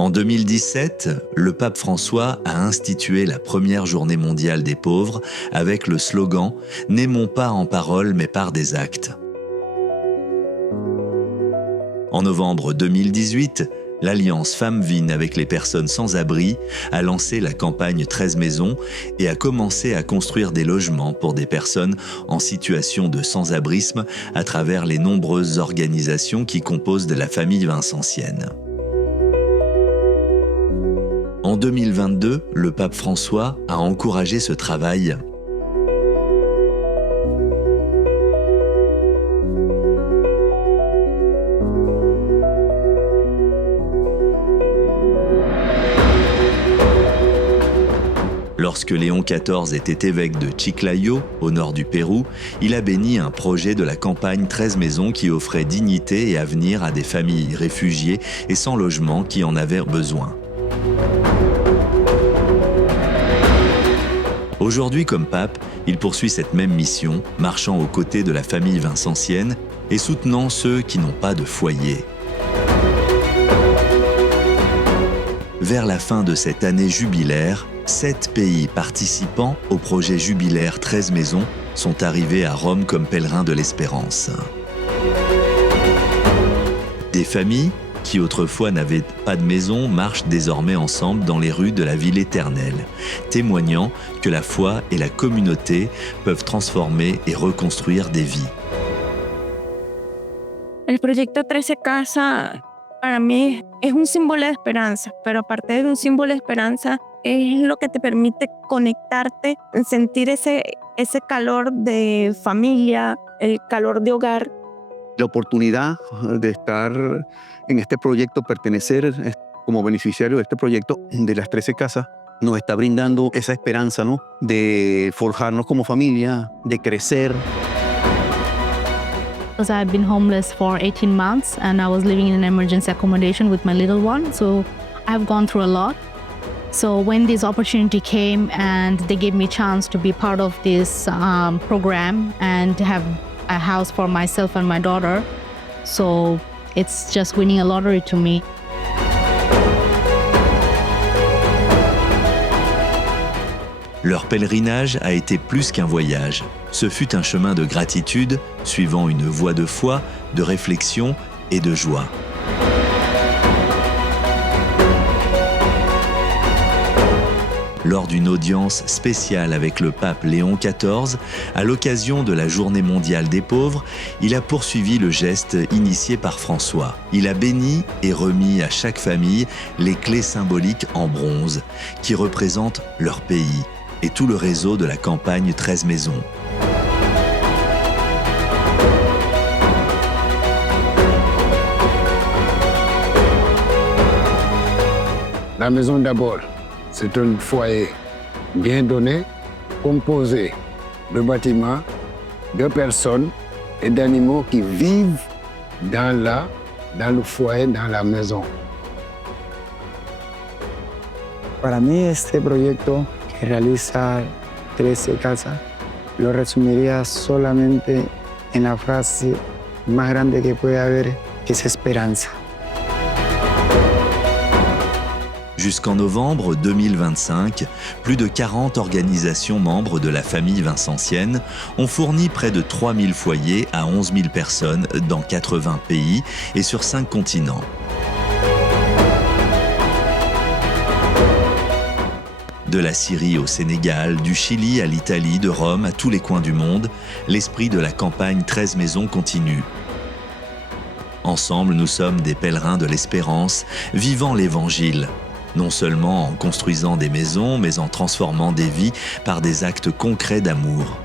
En 2017, le pape François a institué la première journée mondiale des pauvres avec le slogan « N'aimons pas en parole mais par des actes ». En novembre 2018, l'Alliance Femmes Vine avec les personnes sans abri a lancé la campagne 13 maisons et a commencé à construire des logements pour des personnes en situation de sans-abrisme à travers les nombreuses organisations qui composent de la famille vincentienne. En 2022, le pape François a encouragé ce travail. Lorsque Léon XIV était évêque de Chiclayo, au nord du Pérou, il a béni un projet de la campagne 13 maisons qui offrait dignité et avenir à des familles réfugiées et sans logement qui en avaient besoin. Aujourd'hui, comme pape, il poursuit cette même mission, marchant aux côtés de la famille vincentienne et soutenant ceux qui n'ont pas de foyer. Vers la fin de cette année jubilaire, 7 pays participants au projet jubilaire 13 maisons sont arrivés à Rome comme pèlerins de l'espérance. Des familles qui autrefois n'avaient pas de maison marchent désormais ensemble dans les rues de la ville éternelle, témoignant que la foi et la communauté peuvent transformer et reconstruire des vies. El proyecto 13 Casa para mí es un símbolo de esperanza, pero aparte de un símbolo de esperanza, es lo que te permite conectarte, sentir ese calor de familia, el calor de hogar. La oportunidad de estar en este proyecto, pertenecer como beneficiario de este proyecto de las 13 casas, nos está brindando esa esperanza, ¿no? De forjarnos como familia, de crecer. Because I've been homeless for 18 months and I was living in an emergency accommodation with my little one, so I've gone through a lot. So when this opportunity came and they gave me a chance to be part of this program and have a house for myself and my daughter, so it's just winning a lottery to me. Leur pèlerinage a été plus qu'un voyage. Ce fut un chemin de gratitude, suivant une voie de foi, de réflexion et de joie. Lors d'une audience spéciale avec le pape Léon XIV, à l'occasion de la Journée mondiale des pauvres, il a poursuivi le geste initié par François. Il a béni et remis à chaque famille les clés symboliques en bronze, qui représentent leur pays, et tout le réseau de la campagne 13 maisons. La maison d'abord. C'est un foyer bien donné, composé de bâtiments, de personnes et d'animaux qui vivent dans le foyer, dans la maison. Para mí este proyecto que realiza 13 Casas lo resumiría solamente en la frase más grande que puede haber, que es esperanza. Jusqu'en novembre 2025, plus de 40 organisations membres de la famille vincentienne ont fourni près de 3000 foyers à 11 000 personnes dans 80 pays et sur 5 continents. De la Syrie au Sénégal, du Chili à l'Italie, de Rome à tous les coins du monde, l'esprit de la campagne 13 maisons continue. Ensemble, nous sommes des pèlerins de l'espérance, vivant l'Évangile. Non seulement en construisant des maisons, mais en transformant des vies par des actes concrets d'amour.